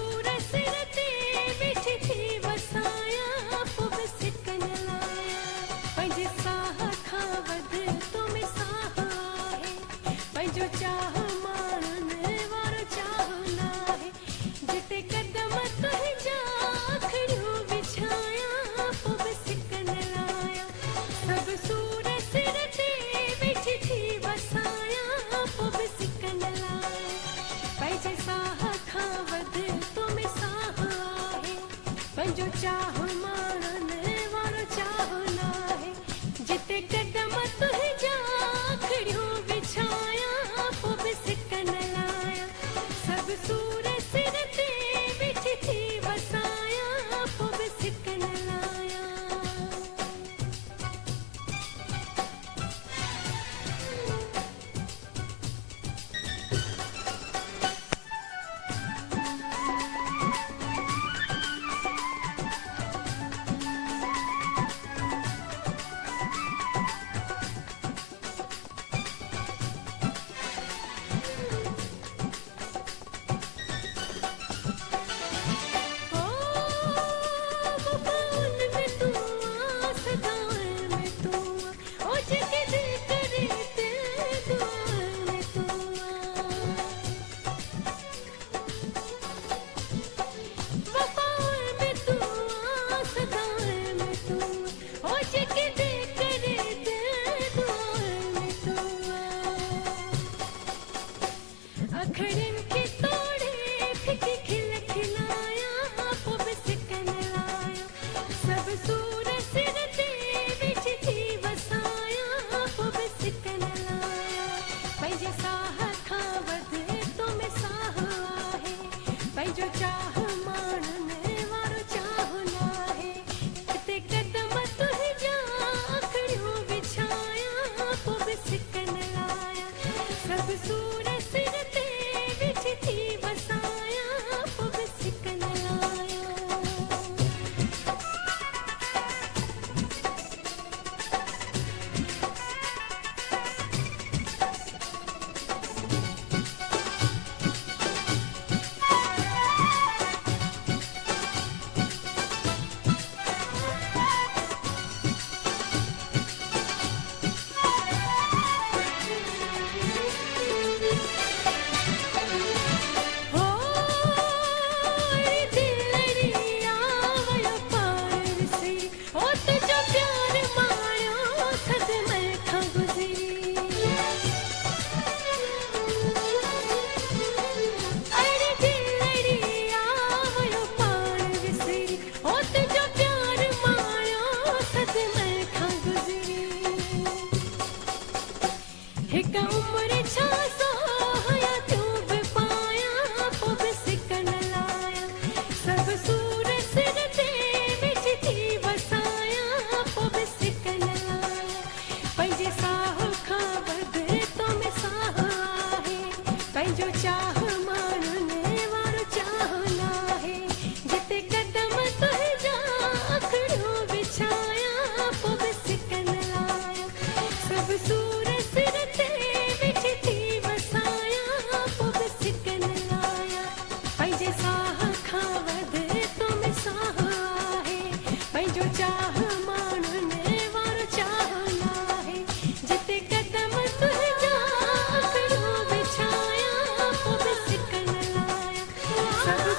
सूर सिर ते वेठी थी वसाया पोइ बि सिकन लाया पंहिंजे साह खां वधि तो में साह आहे पंहिंजो चाह माणनि वारो चाह नाहे जिते कदम तुंहिंजा आखिड़ियूं विछाया पोइ बि सिकन लाया सभु सूर सिर ते वेठी थी वसाया पोइ बि सिकन लाया पंहिंजे साह खां वधि तो में साह आहे पंहिंजो चाह माणनि वारो चाह नाहे जिते कदम तुंहिंजा आखिड़ियूं विछाया पोइ बि सिकन लाया सभु सूर सिर ते वेठी थी वसाया पोइ बि सिकन लाया अखड़िन के तोड़े फिकी खिल खिलाया पोइ बि सिकन लाया सभु सूर सिर ते वेठी थी वसाया पोइ बि सिकन लाया पंहिंजे साह खां वधि तो में साह आहे पंहिंजो चाह माणनि वारो चाह नाहे हिते कदम तुंहिंजा आखिड़ियूं विछाया पोइ बि सिकन लाया सभु सूर सिर ते वेठी थी वसाया पोइ बि सिकन लाया हिक उम्र छा सो हयातियूं बि पाया पोइ बि सिकन लाया सभु सूर सिर ते वेठी थी वसाया पोइ बि सिकन लाया पंहिंजे साह खां वधि तो में साह आहे पंहिंजो चाह माणनि वारो चाह नाहे जिते कदम तुंहिंजा आखिड़ियूं विछाया पोइ बि सिकन लाया सभु सूर सिर ते वेठी थी वसाया पोइ बि सिकन लाया पंहिंजे साह खां वधि तो में साह आहे पंहिंजो चाह माणनि वारो चाह नाहे जिते कदम तुंहिंजा आखिड़ियूं विछाया पोइ बि सिकन लाया सभु